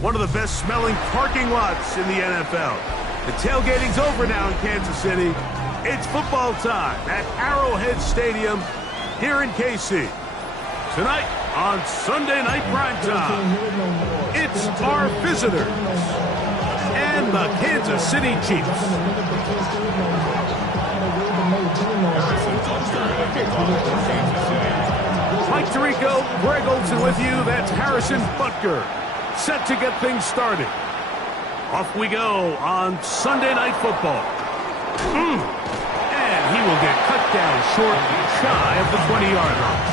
one of the best-smelling parking lots in the NFL. The tailgating's over now in Kansas City. It's football time at Arrowhead Stadium here in KC. Tonight on Sunday Night Primetime, it's our visitors and the Kansas City Chiefs. Mike Tirico, Greg Olson with you. That's Harrison Butker, set to get things started. Off we go on Sunday Night Football. And he will get cut down short, shy of the 20-yard line.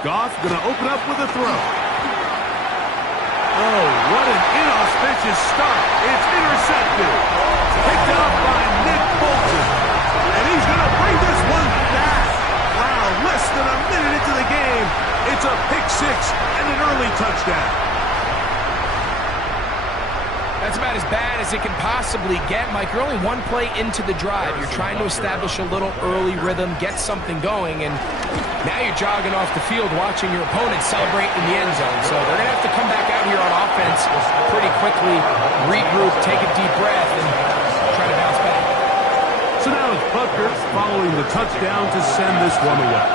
Goff going to open up with a throw. Oh, what an inauspicious start. It's intercepted. Picked up by Nick Bolton. And he's going to bring this one back. Wow, less than a minute into the game. It's a pick six and an early touchdown. That's about as bad as it can possibly get, Mike. You're only one play into the drive. You're trying to establish a little early rhythm, get something going, and now you're jogging off the field watching your opponent celebrate in the end zone. So they're going to have to come back out here on offense pretty quickly, regroup, take a deep breath, and try to bounce back. So now it's Butker following the touchdown to send this one away.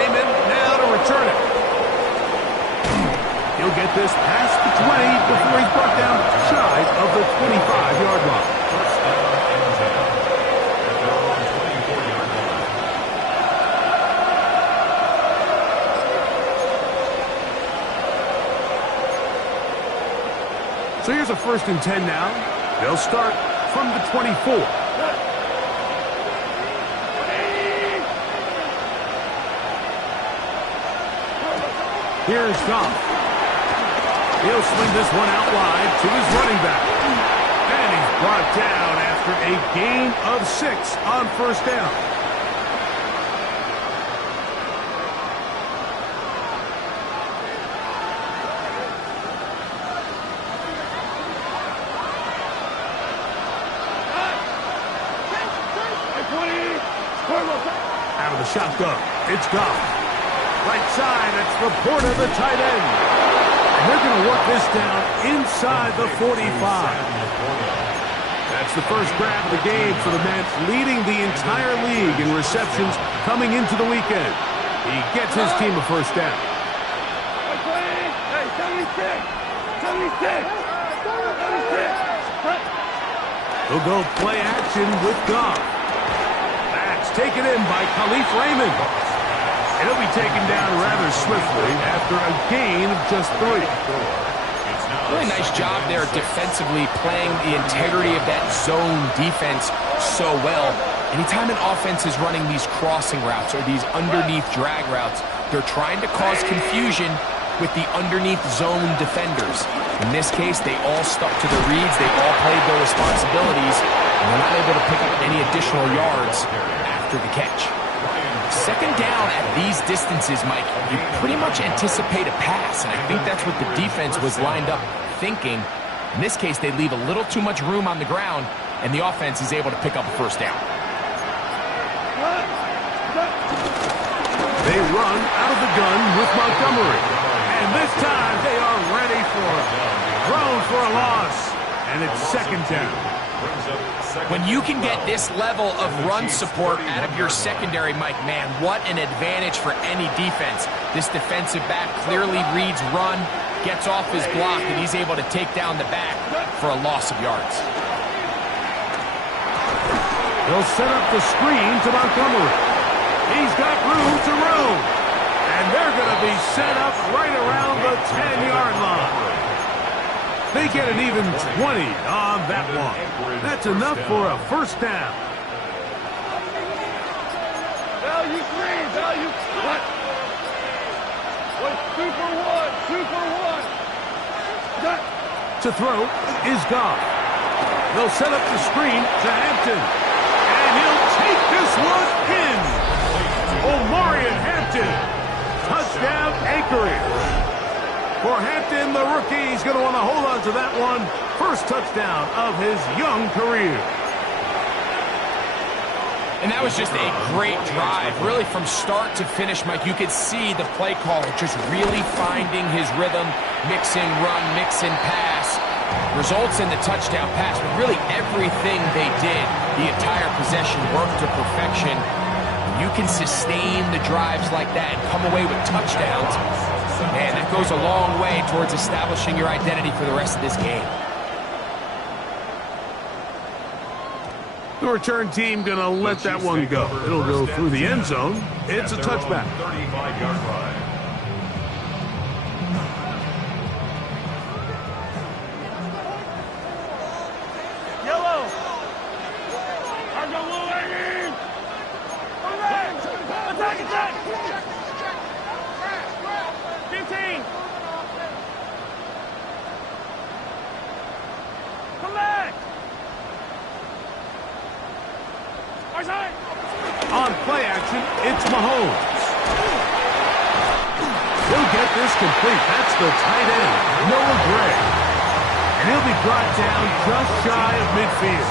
Raymond now to return it. He'll get this past the 20 before he's brought down shy of the 25-yard line. So here's a 1st and 10 now. They'll start from the 24. Here's Goff. He'll swing this one out wide to his running back. And he's brought down after a gain of 6 on 1st down. Out of the shotgun, it's Goff. Right side, it's Laporta, the tight end. And they're going to work this down inside the 45. That's the first grab of the game for the man leading the entire league in receptions coming into the weekend. He gets his team a 1st down. Hey, 76! He'll go play action with Goff. That's taken in by Khalif Raymond. And he'll be taken down rather swiftly after a gain of just 3. Really nice job there defensively, playing the integrity of that zone defense so well. Anytime an offense is running these crossing routes or these underneath drag routes, they're trying to cause confusion with the underneath zone defenders. In this case, they all stuck to their reads, they all played their responsibilities, and they're not able to pick up any additional yards after the catch. 2nd down at these distances, Mike, you pretty much anticipate a pass, and I think that's what the defense was lined up thinking. In this case, they leave a little too much room on the ground, and the offense is able to pick up a 1st down. They run out of the gun with Montgomery. And this time they are ready for it. Thrown for a loss. And it's 2nd down. When you can get this level of run support out of your secondary, Mike, man, what an advantage for any defense. This defensive back clearly reads run, gets off his block, and he's able to take down the back for a loss of yards. He'll set up the screen to Montgomery. He's got room to roam. And they're going to be set up right around the 10-yard line. They get an even 20 on that one. That's enough for a first down. Value three, value what? Two for one. Got. To throw is Goff. They'll set up the screen to Hampton. And he'll take this one in. Omarion Hampton. Touchdown Anchorage. For Hampton, the rookie, he's going to want to hold on to that one. First touchdown of his young career. And that was just a great drive. Really, from start to finish, Mike, you could see the play caller just really finding his rhythm, mixing run, mixing pass. Results in the touchdown pass, but really everything they did, the entire possession worked to perfection. You can sustain the drives like that and come away with touchdowns. Man, that goes a long way towards establishing your identity for the rest of this game. The return team going to let that one go. It'll go through the end zone. It's a touchback. 35-yard line. Yellow. Argo Lane. Attack. 15. Come back. On play action, it's Mahomes. He'll get this complete. That's the tight end, Noah Gray. And he'll be brought down just shy of midfield.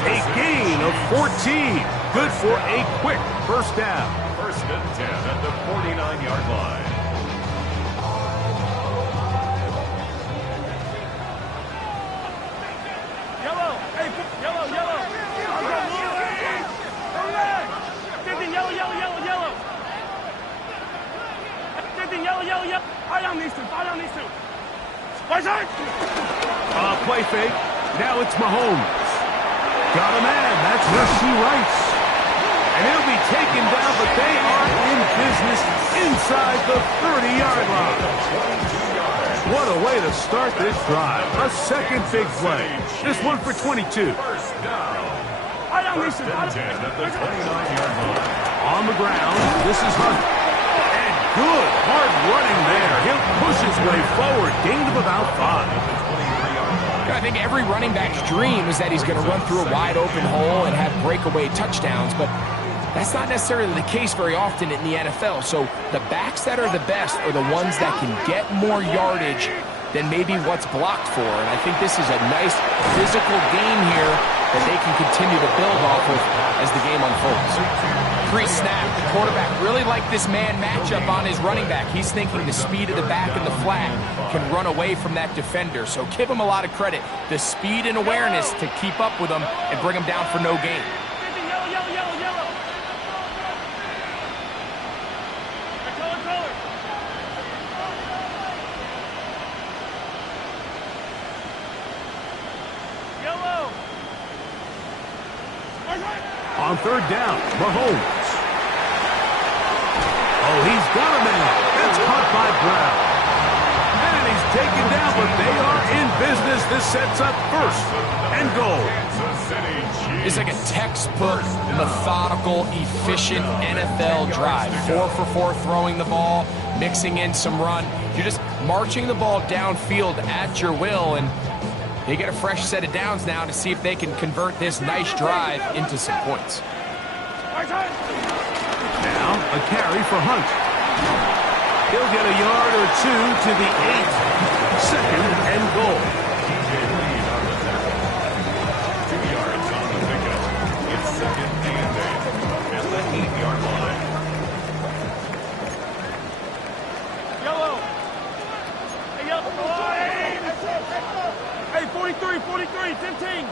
A gain of 14. Good for a quick first down. First and 10 at the 49-yard line. Yellow. Hey, yellow. Yellow. 15, yellow. Eye on these two. Right side. Play fake. Now it's Mahomes. Got a man. That's Rasheed Rice. And he'll be taken down, but they are in business inside the 30-yard line. What a way to start this drive. A second big play. This one for 22. First down. First and 10 at the 29-yard line. On the ground, this is Hunt. And good, hard running there. He'll push his way forward. Gain of about 5. I think every running back's dream is that he's going to run through a wide open hole and have breakaway touchdowns, but that's not necessarily the case very often in the NFL. So the backs that are the best are the ones that can get more yardage than maybe what's blocked for. And I think this is a nice physical game here that they can continue to build off of as the game unfolds. Pre-snap, the quarterback really liked this man matchup on his running back. He's thinking the speed of the back and the flat can run away from that defender. So give him a lot of credit. The speed and awareness to keep up with him and bring him down for no gain. Yellow. Color. Yellow. On third down, Mahomes. Oh, he's got a man. That's caught by Brown. And he's taken down, but they are in business. This sets up first and goal. It's like a textbook, methodical, efficient NFL drive. 4 for 4 throwing the ball, mixing in some run. You're just marching the ball downfield at your will, and they get a fresh set of downs now to see if they can convert this nice drive into some points. Now, a carry for Hunt. He'll get a yard or two to the 8. Second and goal. 2 yards on the pickup. It's second and 8 at the 8-yard line. Yellow. Hey, 43. 43, 15.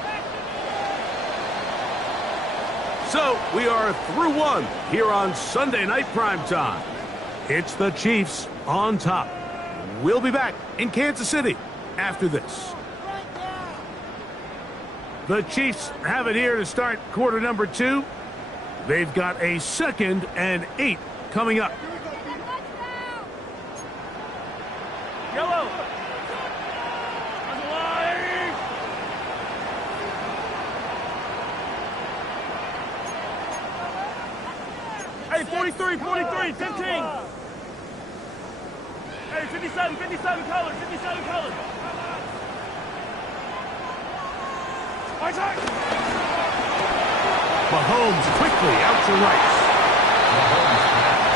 So we are through one here on Sunday Night Primetime. It's the Chiefs on top. We'll be back in Kansas City after this. The Chiefs have it here to start quarter number 2. They've got a 2nd and 8 coming up. Yellow. Hey, 43, 43, 15. Hey, 57, 57 colors, 57 colors. Mahomes quickly out to Rice. Mahomes pass.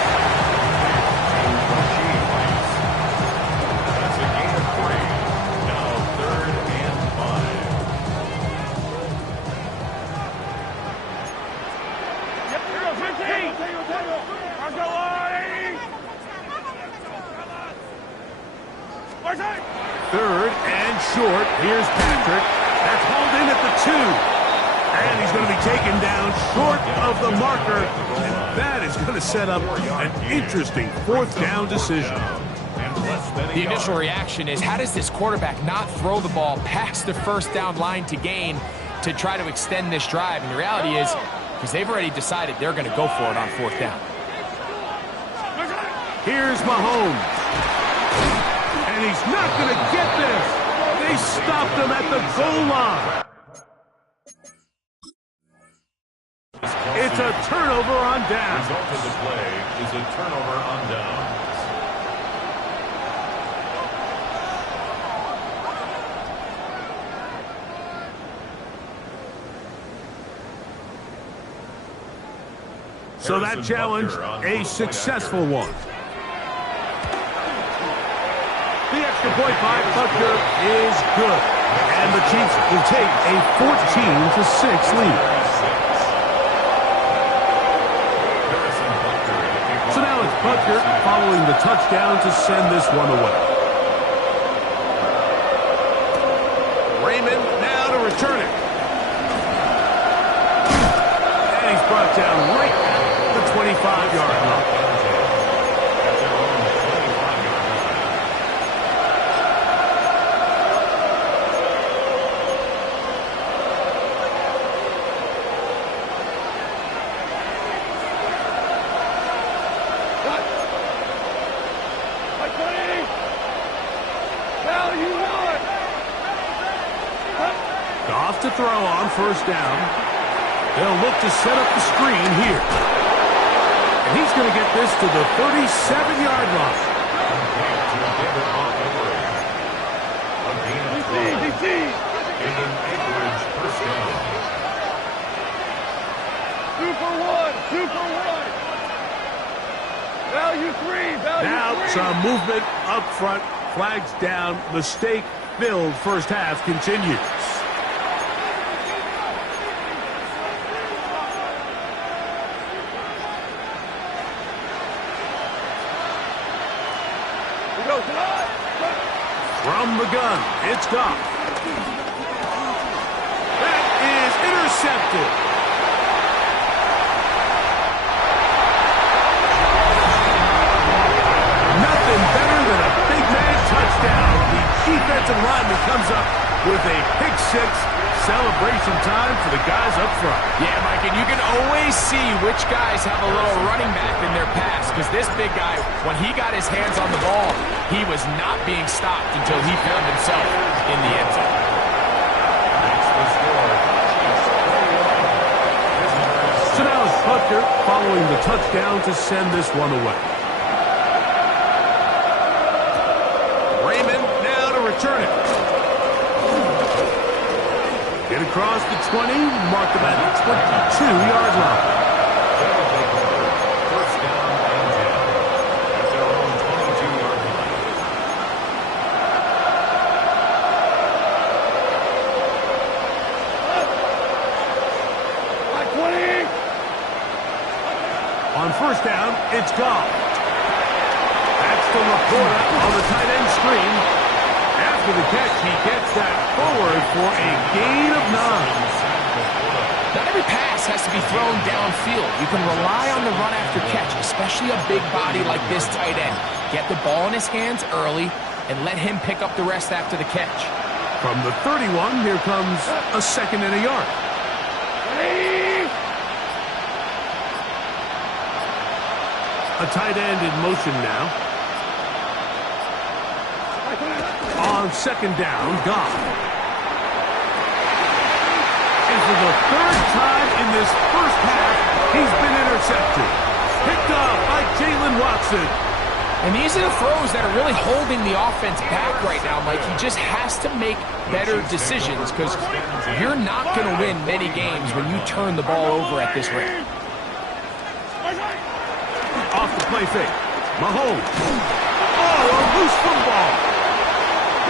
That's a gain of 3. Now 3rd and 5. Yep, here goes 15. Let's go, Third and short. Here's Patrick. That's hauled in at the 2. And he's going to be taken down short of the marker. And that is going to set up an interesting 4th down decision. The initial reaction is, how does this quarterback not throw the ball past the 1st down line to gain to try to extend this drive? And the reality is, because they've already decided they're going to go for it on 4th down. Here's Mahomes. And he's not going to get this. They stopped him at the goal line. It's a turnover on downs. The result of the play is a turnover on downs. So that challenge, a successful one. The extra point by Butker is good. And the Chiefs will take a 14-6 lead. So now it's Butker following the touchdown to send this one away. Raymond now to return it. And he's brought down right at the 25-yard line. To throw on 1st down. They'll look to set up the screen here. And he's going to get this to the 37-yard line. Value 3. Now some movement up front. Flags down. Mistake-filled first half continues. From the gun, it's gone. That is intercepted. Nothing better than a big man touchdown. The defensive lineman comes up with a pick 6. Celebration time for the guys up front. Yeah, Mike, and you can always see which guys have a little running back in their pass, because this big guy, when he got his hands on the ball, he was not being stopped until he found himself in the end zone. That's the score. So now it's Butker following the touchdown to send this one away. Raymond now to return it. Get across the 20, mark them at the 22-yard line. First down and 10 at their own 22-yard line. On 1st down, it's gone. That's the Laporta on the tight end screen. after the catch, he gets that forward for a gain of 9. Not every pass has to be thrown downfield. You can rely on the run after catch, especially a big body like this tight end. Get the ball in his hands early and let him pick up the rest after the catch. From the 31, here comes a 2nd and a yard. A tight end in motion now. On 2nd down, gone. And for the 3rd time in this first half, he's been intercepted. Picked up by Jalen Watson. And these are the throws that are really holding the offense back right now, Mike. He just has to make better decisions because you're not going to win many games when you turn the ball over at this rate. Off the play fake. Mahomes. Oh, a loose football.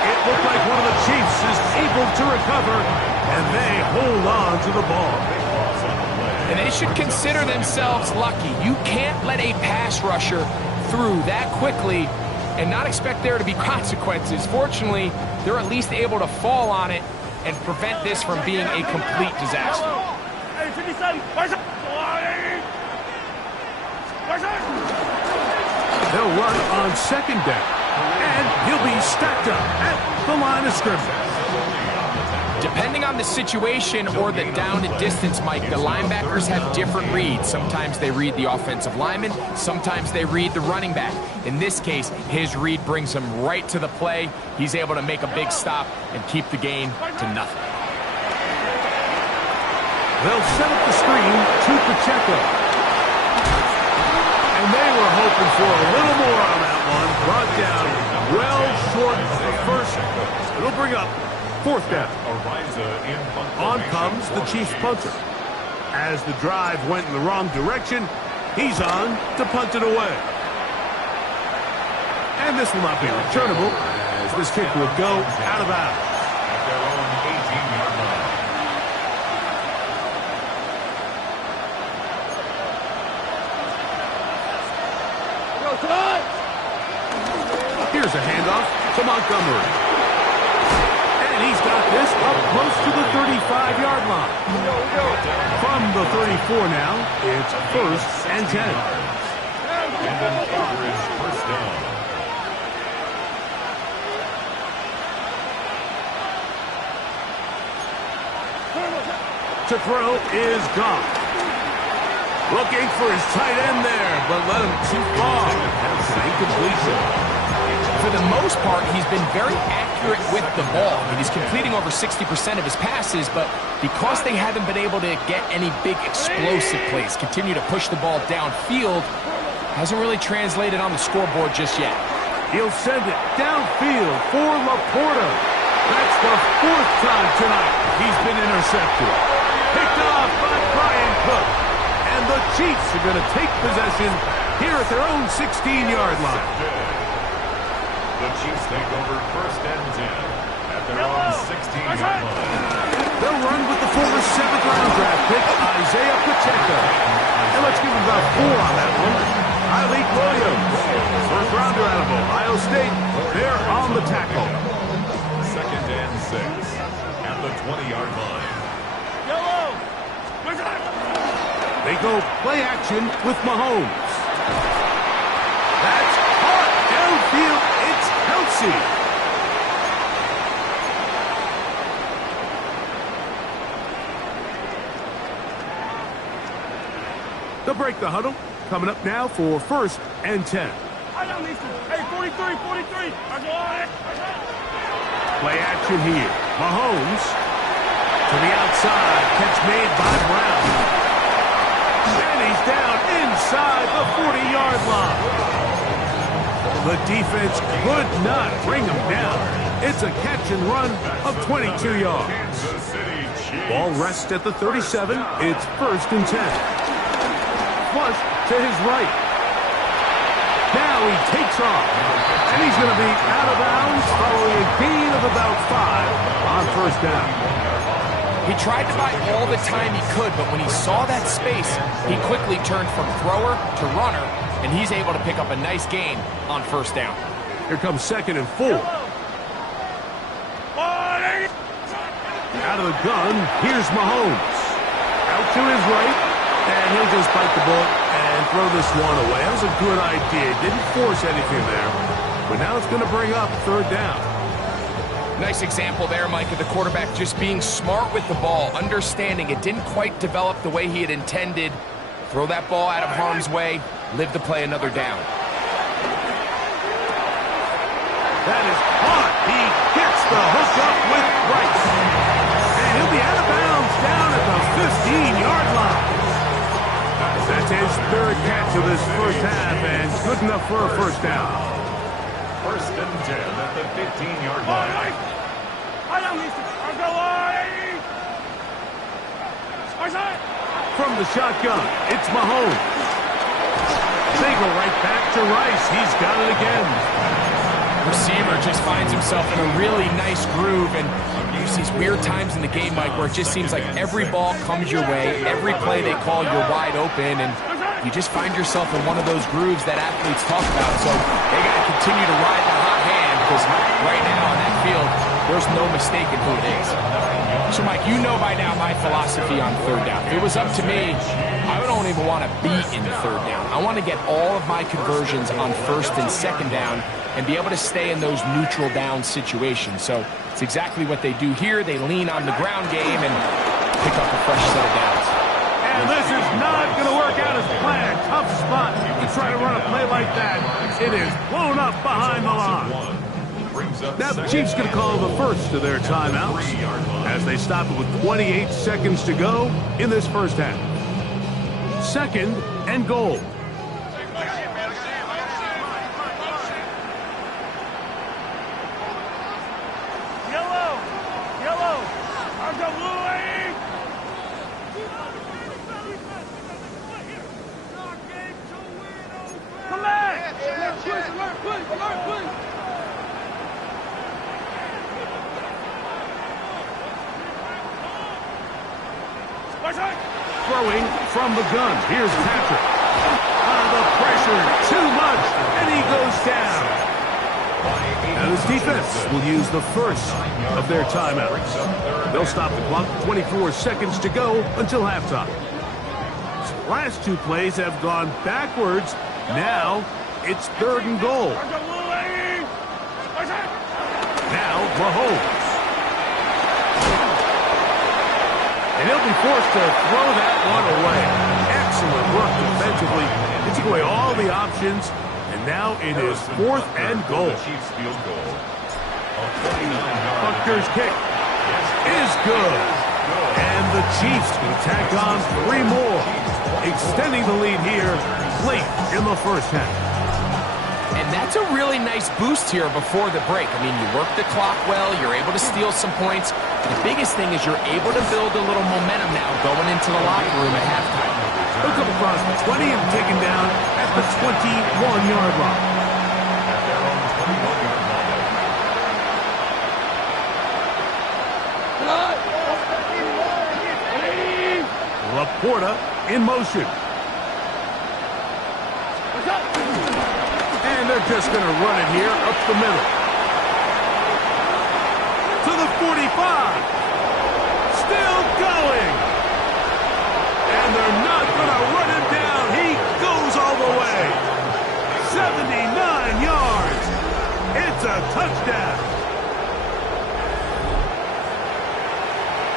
It looked like one of the Chiefs is able to recover, and they hold on to the ball. And they should consider themselves lucky. You can't let a pass rusher through that quickly and not expect there to be consequences. Fortunately, they're at least able to fall on it and prevent this from being a complete disaster. They'll run on 2nd down, and he'll be stacked up at the line of scrimmage. Depending on the situation or the down and distance, Mike, the linebackers have different reads. Sometimes they read the offensive lineman, sometimes they read the running back. In this case, his read brings him right to the play. He's able to make a big stop and keep the gain to nothing. They'll set up the screen to Pacheco. And they were hoping for a little more on that one. Brought down well short of the first. It'll bring up 4th down. On comes the Chiefs punter. As the drive went in the wrong direction, he's on to punt it away. And this will not be returnable, as this kick will go out of bounds. At their own 18-yard line. Here's a handoff to Montgomery. And he's got this up close to the 35-yard line. From the 34 now, it's 1st and 10. And an average 1st down. To throw is gone. Looking for his tight end there, but let him too far. That's an incompletion. For the most part, he's been very accurate with the ball. I mean, he's completing over 60% of his passes, but because they haven't been able to get any big explosive plays, continue to push the ball downfield, hasn't really translated on the scoreboard just yet. He'll send it downfield for Laporta. That's the 4th time tonight he's been intercepted. Picked off by Brian Cook. And the Chiefs are going to take possession here at their own 16-yard line. The Chiefs take over 1st and 10 at their own 16-yard line. They'll run with the former 7th-round draft pick, Isaiah Pacheco. And let's give him about 4 on that one. Malik Williams, 1st-rounder out of Ohio State. They're on the tackle. 2nd and 6 at the 20-yard line. They go play action with Mahomes. That's hard downfield. It's Kelsey. They'll break the huddle. Coming up now for 1st and 10. Hey, 43, 43. Play action here. Mahomes to the outside. Catch made by Brown. And he's down inside the 40-yard line. The defense could not bring him down. It's a catch and run of 22 yards. Ball rests at the 37. It's 1st and 10. Flush to his right. Now he takes off. And he's going to be out of bounds following a gain of about 5 on 1st down. He tried to buy all the time he could, but when he saw that space, he quickly turned from thrower to runner, and he's able to pick up a nice gain on 1st down. Here comes 2nd and 4. Out of the gun, here's Mahomes. Out to his right, and he'll just bite the ball and throw this one away. That was a good idea. Didn't force anything there, but now it's going to bring up third down. Nice example there, Mike, of the quarterback just being smart with the ball, understanding it didn't quite develop the way he had intended. Throw that ball out of harm's way, live to play another down. That is caught. He gets the hook up with Rice. And he'll be out of bounds down at the 15-yard line. That's his third catch of this first half, and good enough for a first down. First and 10 at the 15-yard line. From the shotgun, it's Mahomes. They go right back to Rice. He's got it again. Receiver just finds himself in a really nice groove, and there's these weird times in the game, Mike, where it just seems like every ball comes your way, every play they call, you're wide open, and you just find yourself in one of those grooves that athletes talk about. So they got to continue to ride the hot hand, because right now on that field, there's no mistaking who it is. So, Mike, you know by now my philosophy on third down. If it was up to me, I don't even want to be in third down. I want to get all of my conversions on first and second down and be able to stay in those neutral down situations. So it's exactly what they do here. They lean on the ground game and pick up a fresh set of downs. And this is not going to work out as planned. Tough spot to try to run a play like that. It is blown up behind the line. Now the Chiefs going to call the first to their timeouts as they stop it with 28 seconds to go in this first half. Second and goal. Throwing from the gun. Here's Patrick. The pressure, too much, and he goes down. Now this defense will use the first of their timeouts. They'll stop the clock, 24 seconds to go until halftime. Last two plays have gone backwards. Now it's third and goal. Now Mahomes. And he'll be forced to throw that one away. Excellent work defensively. He took away all the options, and now it is fourth and goal. Buckner's kick is good. And the Chiefs will tack on 3 more, extending the lead here late in the first half. And that's a really nice boost here before the break. I mean, you work the clock well, you're able to steal some points. The biggest thing is you're able to build a little momentum now going into the locker room at halftime. He'll come across the 20 and taken down at the 21-yard line. Laporta in motion. And they're just going to run it here up the middle. To the 45. Still going. And they're not going to run him down. He goes all the way. 79 yards. It's a touchdown.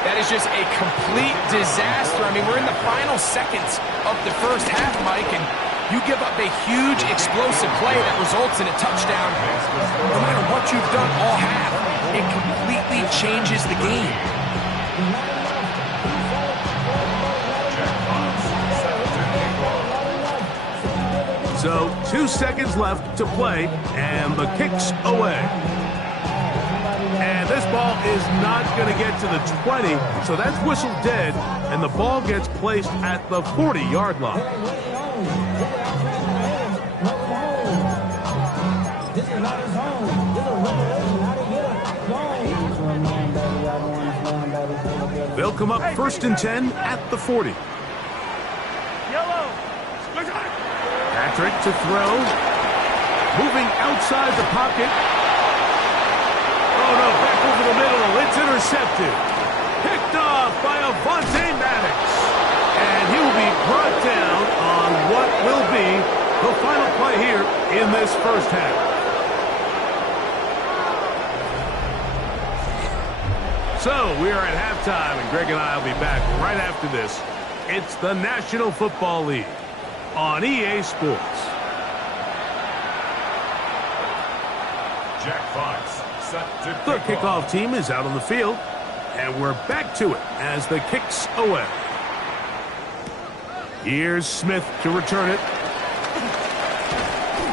That is just a complete disaster. I mean, we're in the final seconds of the first half, Mike, and you give up a huge explosive play that results in a touchdown. No matter what you've done all half, it completely changes the game. So 2 seconds left to play, and the kick's away. And this ball is not going to get to the 20, so that's whistled dead, and the ball gets placed at the 40-yard line. They'll come up first and 10 at the 40. Patrick to throw. Moving outside the pocket. Oh, no, back over the middle. It's intercepted. by Avonte Maddox. And he will be brought down on what will be the final play here in this first half. So we are at halftime, and Greg and I will be back right after this. It's the National Football League on EA Sports. Jack Fox set to The kickoff team is out on the field, and we're back to it as the kick's away. Here's Smith to return it.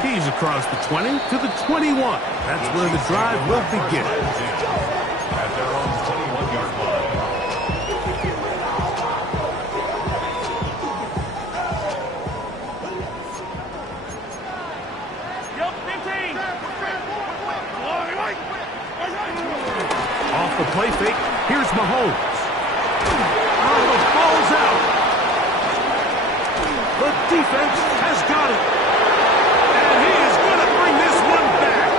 He's across the 20 to the 21. That's where the drive will begin. At their own 21-yard line. Yup, 15. Off the play fake, here's Mahomes. Oh, the ball's out. The defense has got it. And he is going to bring this one back.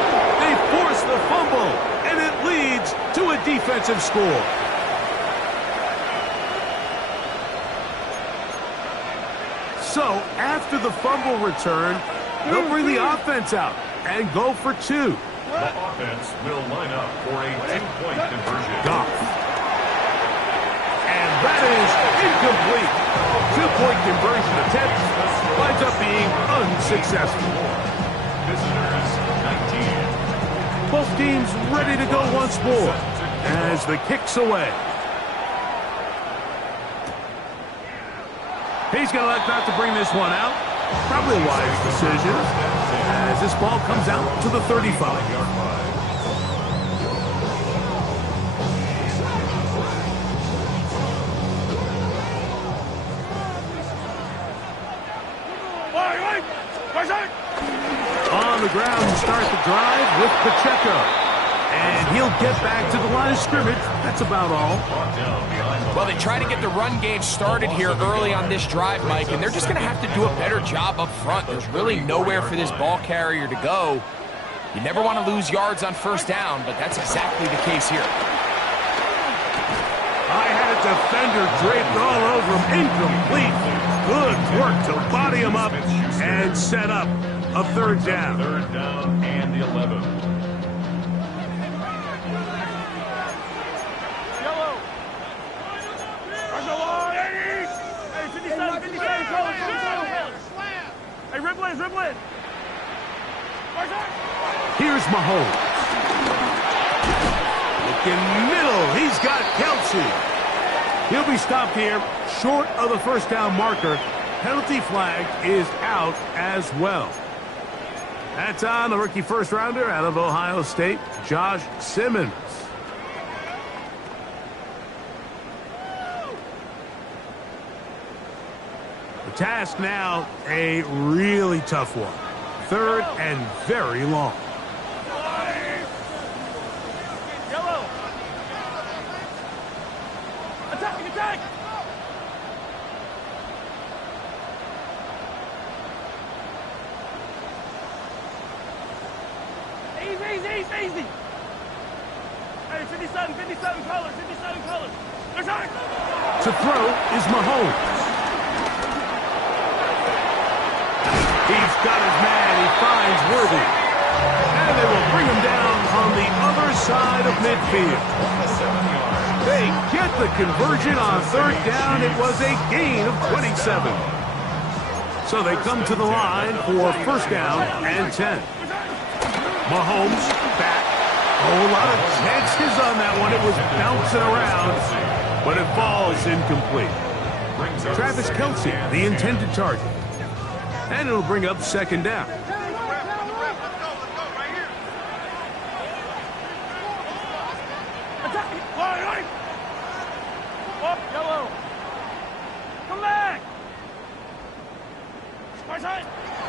They force the fumble, and it leads to a defensive score. So, after the fumble return, they'll bring the offense out and go for two. The offense will line up for a two-point conversion. Goff. And that is incomplete. Two-point conversion attempt winds up being unsuccessful. Visitors 19. Both teams ready to go once more as the kick's away. He's going to elect not to bring this one out. Probably a wise decision as this ball comes out to the 35. On the ground to start the drive with Pacheco. And he'll get back to the line of scrimmage. That's about all. Well, they try to get the run game started here early on this drive, Mike, and they're just going to have to do a better job up front. There's really nowhere for this ball carrier to go. You never want to lose yards on first down, but that's exactly the case here. I had a defender draped all over him. Incomplete. Good work to body him up and set up a third down. Third down and the 11. Yellow. Hey, 57, 57, colors, 57 colors. Hey, Ripley's, Ripley. Here's Mahomes. Looking middle. He's got Kelsey. He'll be stopped here short of the first down marker. Penalty flag is out as well. That's on the rookie first rounder out of Ohio State, Josh Simmons. The task now, a really tough one. Third and very long. Yellow. Attack, attack. Easy. Hey, 57, 57 colors, 57 colors. Attack. To throw is Mahomes. He's got his man. He finds Worthy. And they will bring him down on the other side of midfield. They get the conversion on third down. It was a gain of 27. So they come to the line for first down and 10. Mahomes back. A whole lot of chances on that one. It was bouncing around, but it falls incomplete. Travis Kelsey, the intended target. And it'll bring up second down. Yellow. Come back.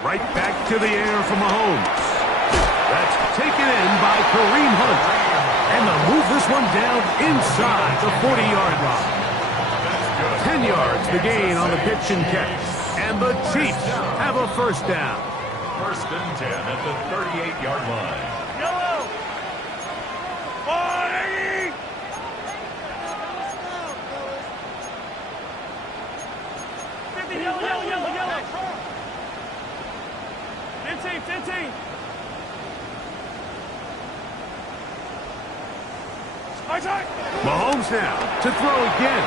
Right back to the air for Mahomes. That's taken in by Kareem Hunt. And they'll move this one down inside the 40-yard line. 10 yards the gain on the pitch and catch. And the Chiefs have a first down. First and 10 at the 38-yard line. Yellow. 15, 15. Mahomes now to throw again.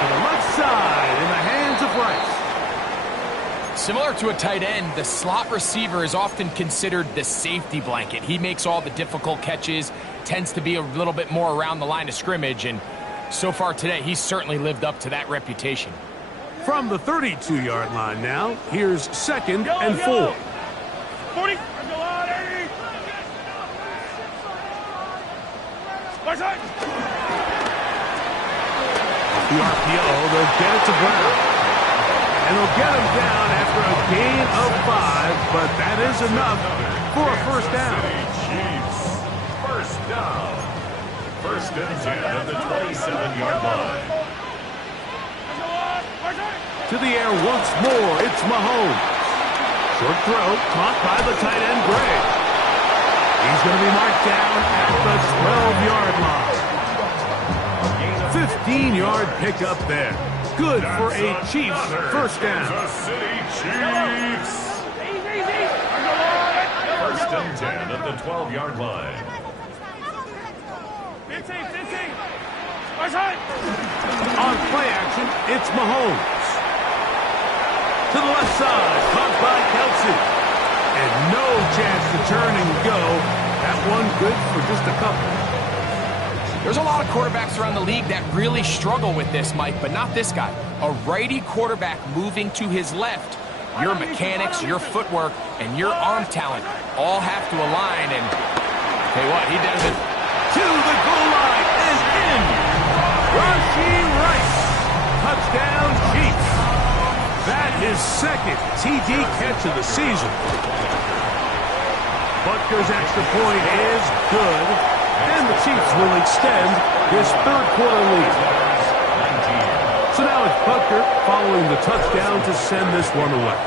To the left side in the hands of Rice. Similar to a tight end, the slot receiver is often considered the safety blanket. He makes all the difficult catches, tends to be a little bit more around the line of scrimmage, and so far today, he's certainly lived up to that reputation. From the 32-yard line now, here's 2nd and 4. 40. The RPO, they'll get it to Brown. And they'll get him down after a gain of 5, but that is enough for a first down. Chiefs. First down. 1st and 10 at the 27-yard line. To the air once more, it's Mahomes. Short throw, caught by the tight end, Gray. He's going to be marked down at the 12-yard line. 15-yard pickup there. Good for a Chiefs first down. Kansas City Chiefs. 1st and 10 at the 12-yard line. 15, 15. On play action, it's Mahomes. To the left side, caught by Kelsey. And no chance to turn and go. That one good for just a couple. There's a lot of quarterbacks around the league that really struggle with this, Mike, but not this guy. A righty quarterback moving to his left. Your mechanics, your footwork, and your arm talent all have to align, and tell you what, he does it. To the goal line is in. Rashee Rice. Touchdown, Chiefs. That is 2nd TD catch of the season. Butker's extra point is good, and the Chiefs will extend this 3rd quarter lead. So now it's Butker following the touchdown to send this one away.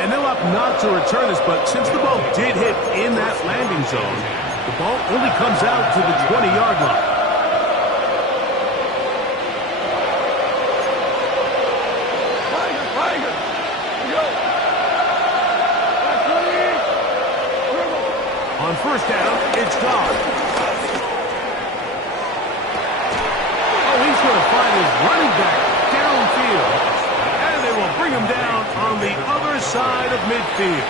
And they'll opt not to return this, but since the ball did hit in that landing zone, the ball only comes out to the 20-yard line. On first down, it's gone. Oh, he's going to find his running back downfield. And they will bring him down on the other side of midfield.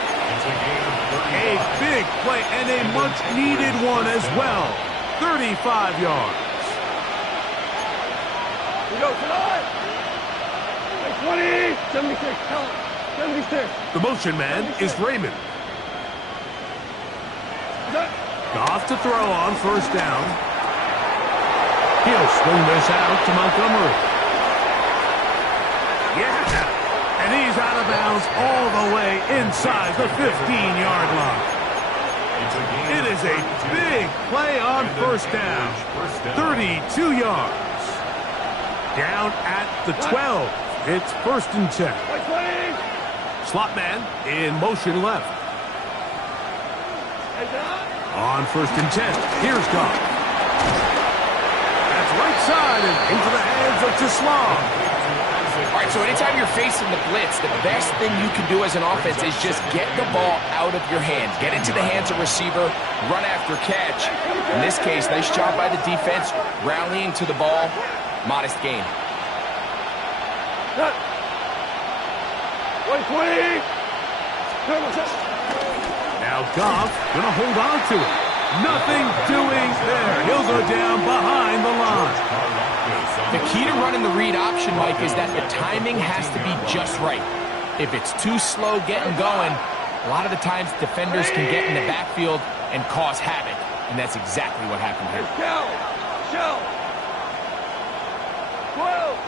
A big play and a much-needed one as well. 35 yards. We go tonight. 20, 76, 76. The motion man is Raymond. Goff to throw on first down. He'll swing this out to Montgomery. Yeah, and he's out of bounds all the way inside the 15-yard line. It is a big play on first down. 32 yards. Down at the 12. It's 1st and 10. Slot man in motion left. On 1st and 10, here's Goff. That's right side and into the hands of Tislam. All right, so anytime you're facing the blitz, the best thing you can do as an offense is just get the ball out of your hands. Get into the hands of receiver, run after catch. In this case, nice job by the defense, rallying to the ball. Modest gain. 20. Now Goff gonna hold on to it. Nothing doing there. He'll go down behind the line. The key to running the read option, Mike, is that the timing has to be just right. If it's too slow getting going, a lot of the times defenders can get in the backfield and cause havoc, and that's exactly what happened here. Shell. 12.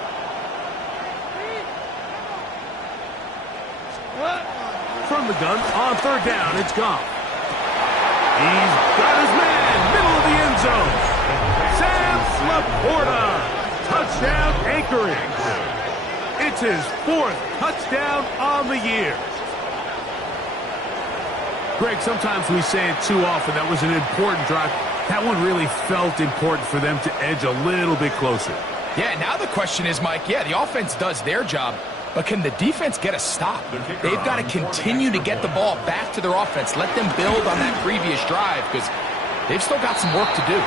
From the gun, on third down, it's Goff. He's got his man, middle of the end zone. Sam Laporta, touchdown Anchorage. It's his 4th touchdown on the year. Greg, sometimes we say it too often. That was an important drive. That one really felt important for them to edge a little bit closer. Yeah, now the question is, Mike, the offense does their job. But can the defense get a stop? They've got to continue to get the ball back to their offense. Let them build on that previous drive because they've still got some work to do.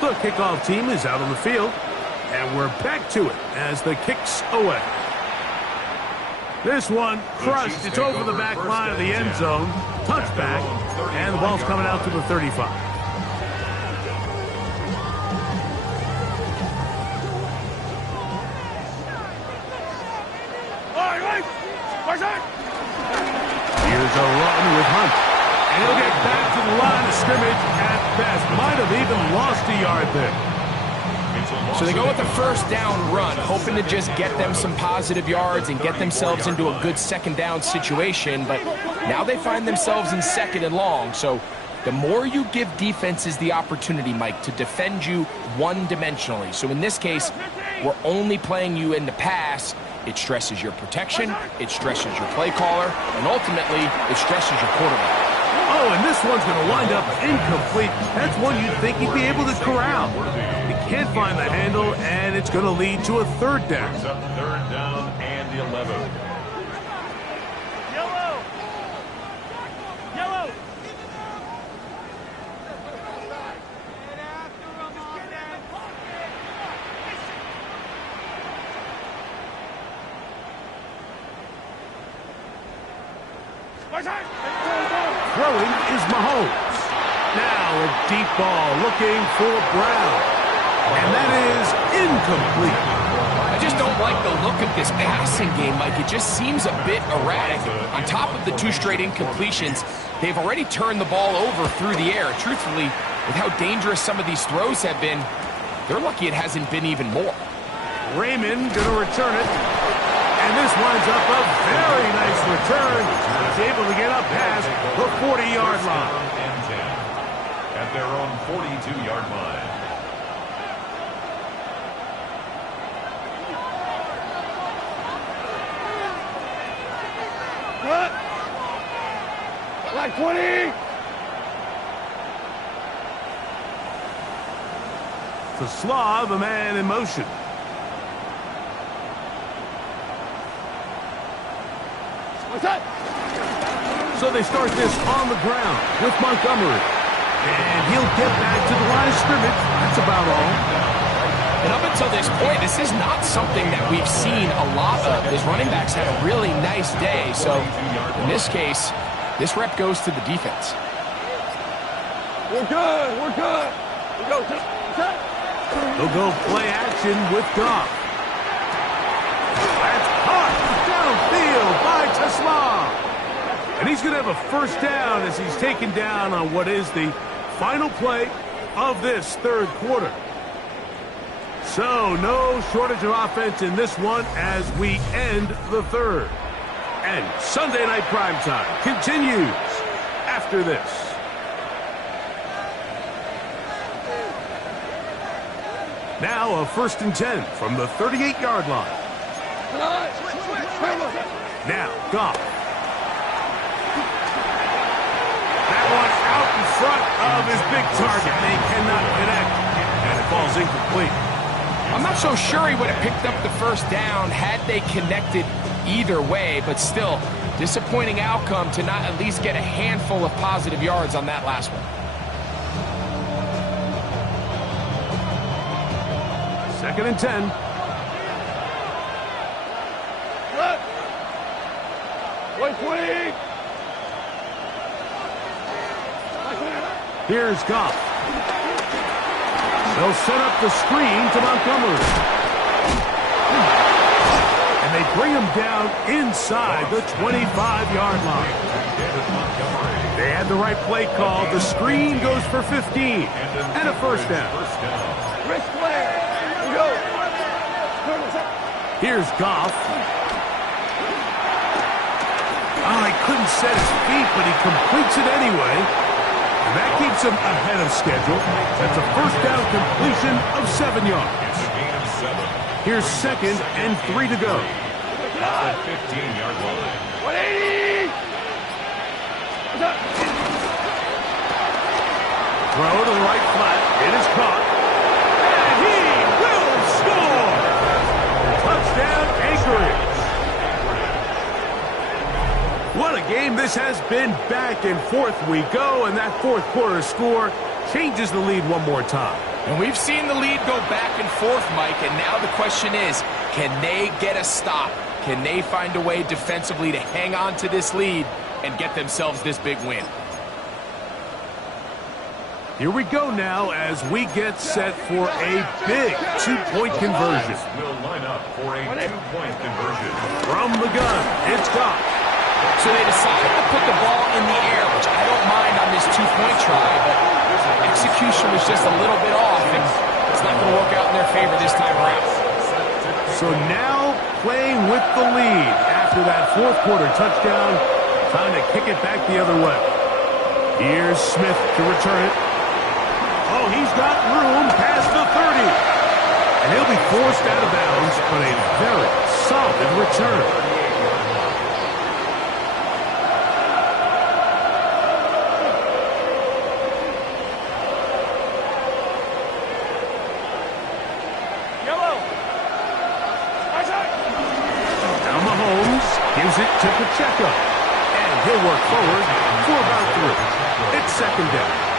The kickoff team is out on the field, and we're back to it as the kick's away. This one crushed. It's over the back line of the end zone. Touchback, and the ball's coming out to the 35. Here's a run with Hunt. And he'll get back to the line of scrimmage at best. Might have even lost a yard there. So they go with the first down run, hoping to just get them some positive yards and get themselves into a good second down situation. But now they find themselves in second and long. So the more you give defenses the opportunity, Mike, to defend you one-dimensionally. So in this case, we're only playing you in the pass. It stresses your protection, it stresses your play caller, and ultimately, it stresses your quarterback. Oh, and this one's going to wind up incomplete. That's one you'd think he'd be able to corral. He can't find the handle, and it's going to lead to a third down. It's up third down and 11. Yellow! Yellow! Throwing is Maulers. Now a deep ball looking for Brown. And that is incomplete. I just don't like the look of this passing game, Mike. It just seems a bit erratic. On top of the 2 straight incompletions, they've already turned the ball over through the air. Truthfully, with how dangerous some of these throws have been, they're lucky it hasn't been even more. Raymond going to return it. And this winds up a very nice return. He's able to get up past the 40-yard line. And 10 at their own 42-yard line. Like 20! To Slav, a man in motion. So they start this on the ground with Montgomery. And he'll get back to the line of scrimmage. That's about all. And up until this point, this is not something that we've seen a lot of. His running backs had a really nice day. So in this case, this rep goes to the defense. We're good. We're good. We go. They'll go play action with Goff. That's caught downfield by Tesla. And he's going to have a first down as he's taken down on what is the final play of this third quarter. So no shortage of offense in this one as we end the third. And Sunday Night Primetime continues after this. Now a 1st and 10 from the 38-yard line. Now Goff. That one out in front of his big target. They cannot connect, and it falls incomplete. I'm not so sure he would have picked up the first down had they connected either way, but still, disappointing outcome to not at least get a handful of positive yards on that last one. Second and 10. Here's Goff. They'll set up the screen to Montgomery. And they bring him down inside the 25-yard line. They had the right play call. The screen goes for 15 and a first down. Here's Goff. Oh, he couldn't set his feet, but he completes it anyway. And that keeps him ahead of schedule. That's a first down completion of 7 yards. It's a gain of 7. Here's second and 3 to go. At the 15-yard line. 180! Throw to the right flat. It is caught. And he will score! Touchdown, Anchorage. What a game this has been. Back and forth we go, and that fourth quarter score changes the lead one more time. And we've seen the lead go back and forth, Mike, and now the question is, can they get a stop? Can they find a way defensively to hang on to this lead and get themselves this big win? Here we go now as we get set for a big two-point conversion. Will line up for a two-point conversion. From the gun, it's got. So they decided to put the ball in the air, which I don't mind on this two-point try, but execution was just a little bit off, and it's not going to work out in their favor this time around. So now playing with the lead after that fourth quarter touchdown, trying to kick it back the other way. Here's Smith to return it. Oh, he's got room past the 30. And he'll be forced out of bounds, but a very solid return. Now Mahomes gives it to Pacheco. And he'll work forward for about 3. It's second down.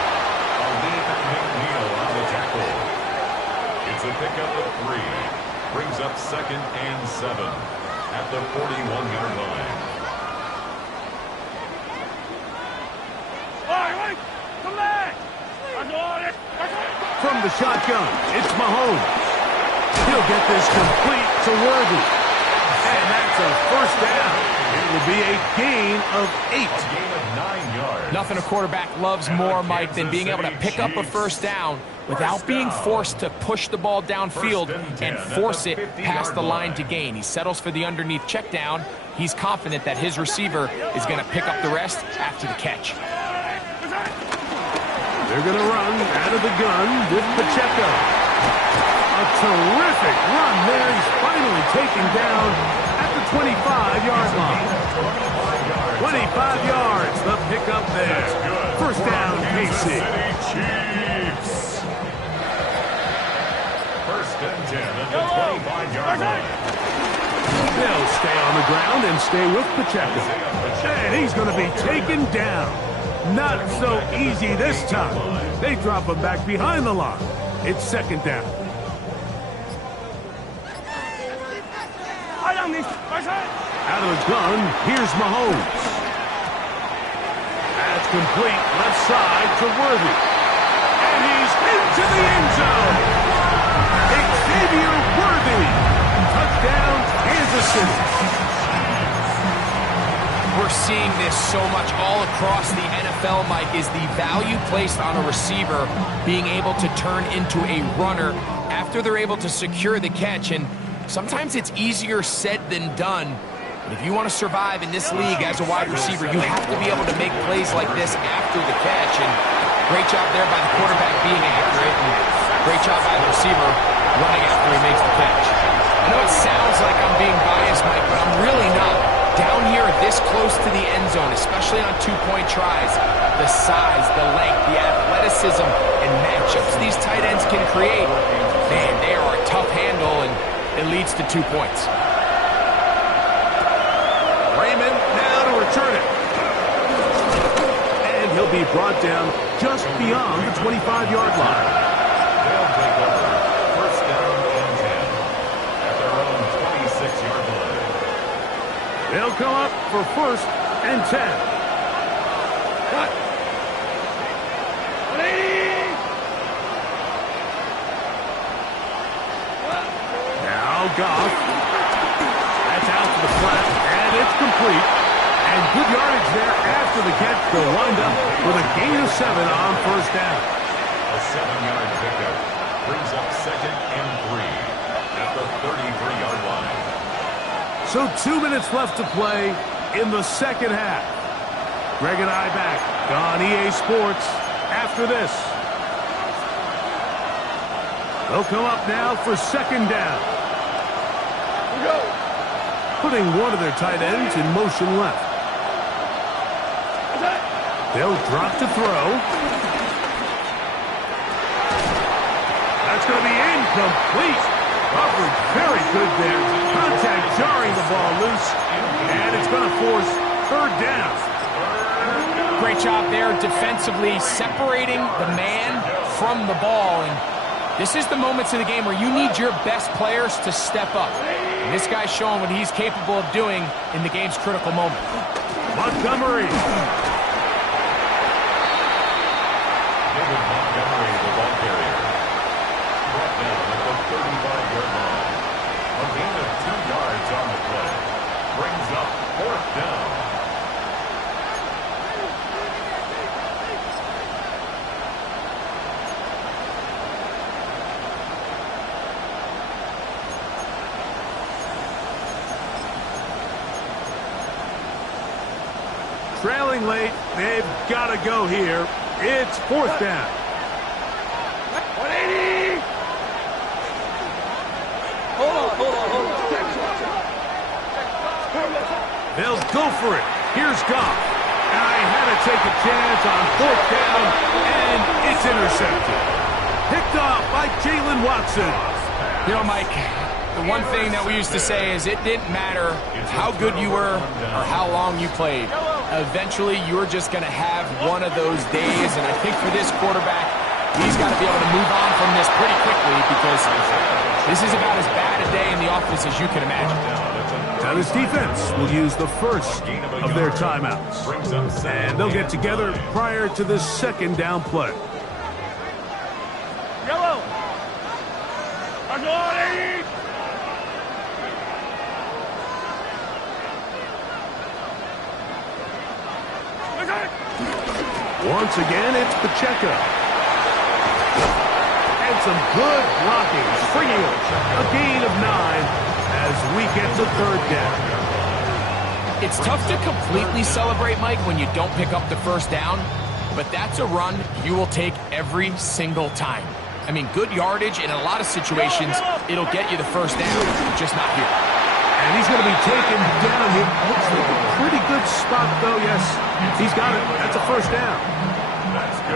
It's a pickup of 3. Brings up second and 7 at the 41-yard line. All right, come back! From the shotgun, it's Mahomes. He'll get this complete to Worthy. And that's a first down. It will be a gain of 8. A gain of 9 yards. Nothing a quarterback loves more, Mike, than being able to pick up a first down without being forced to push the ball downfield and force it past the line to gain. He settles for the underneath check down. He's confident that his receiver is going to pick up the rest after the catch. They're going to run out of the gun with Pacheco. A terrific run there. He's finally taken down at the 25-yard line. 25 yards, the pickup there. First down, KC. First and 10 at the 25-yard line. They'll stay on the ground and stay with Pacheco. And he's going to be taken down. Not so easy this time. They drop him back behind the line. It's second down. Out of the gun, here's Mahomes. That's complete, left side to Worthy. And he's into the end zone. Xavier Worthy. Touchdown, Kansas City. We're seeing this so much all across the NFL, Mike, is the value placed on a receiver being able to turn into a runner after they're able to secure the catch. And sometimes it's easier said than done. But if you want to survive in this league as a wide receiver, you have to be able to make plays like this after the catch. And great job there by the quarterback being accurate. And great job by the receiver running after he makes the catch. I know it sounds like I'm being biased, Mike, but I'm really not. Down here this close to the end zone, especially on two-point tries, the size, the length, the athleticism, and matchups these tight ends can create, man, they are a tough handle, and it leads to 2 points. Raymond now to return it. And he'll be brought down just beyond the 25-yard line. They'll take over. First down and 10 at their own 26-yard line. They'll come up for first and 10. Now Goff. That's out to the flat, and it's complete. And good yardage there after the catch. They'll wind up with a gain of 7 on first down. A 7-yard pickup brings up second and 3 at the 33-yard line. So 2 minutes left to play in the second half. Greg and I back on EA Sports after this. They'll come up now for second down. Putting one of their tight ends in motion left. They'll drop to throw. That's going to be incomplete. Coverage very good there. Contact jarring the ball loose. And it's going to force third down. Great job there defensively separating the man from the ball. And this is the moments in the game where you need your best players to step up. And this guy's showing what he's capable of doing in the game's critical moment. Montgomery. David Montgomery, the ball carrier. Brought down at the 35-yard line. A gain of 2 yards on the play. Brings up fourth down. Trailing late, they've got to go here. It's fourth down. 180! Hold on. They'll go for it. Here's Goff. And I had to take a chance on fourth down, and it's intercepted. Picked off by Jalen Watson. You know, Mike, the one thing that we used to say is it didn't matter how good you were or how long you played. Eventually, you're just going to have one of those days, and I think for this quarterback, he's got to be able to move on from this pretty quickly because this is about as bad a day in the office as you can imagine. Now this defense will use the first of their timeouts, and they'll get together prior to the second down play. Yellow! 180! Once again, it's Pacheco. And some good blocking. Springing a gain of 9 as we get to third down. It's tough to completely celebrate, Mike, when you don't pick up the first down, but that's a run you will take every single time. I mean, good yardage in a lot of situations, it'll get you the first down, just not here. And he's going to be taken down here. Looks like a pretty good spot, though. Yes, he's got it. That's a first down.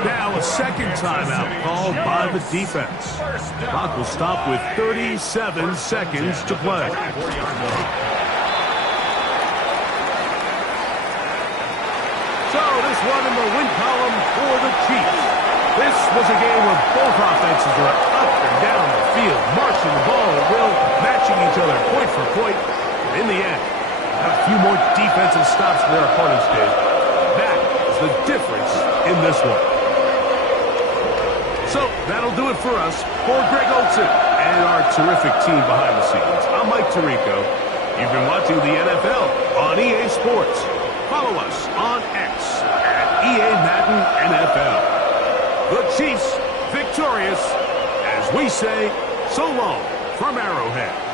Now a second timeout called by the defense. The clock will stop with 37 seconds to play. So this one in the win column for the Chiefs. This was a game where both offenses were up and down the field, marching the ball at will, matching each other point for point. In the end, a few more defensive stops for their opponents did. That is the difference in this one. So that'll do it for us. For Greg Olson and our terrific team behind the scenes, I'm Mike Tirico. You've been watching the NFL on EA Sports. Follow us on X at EA Madden NFL. The Chiefs victorious as we say so long from Arrowhead.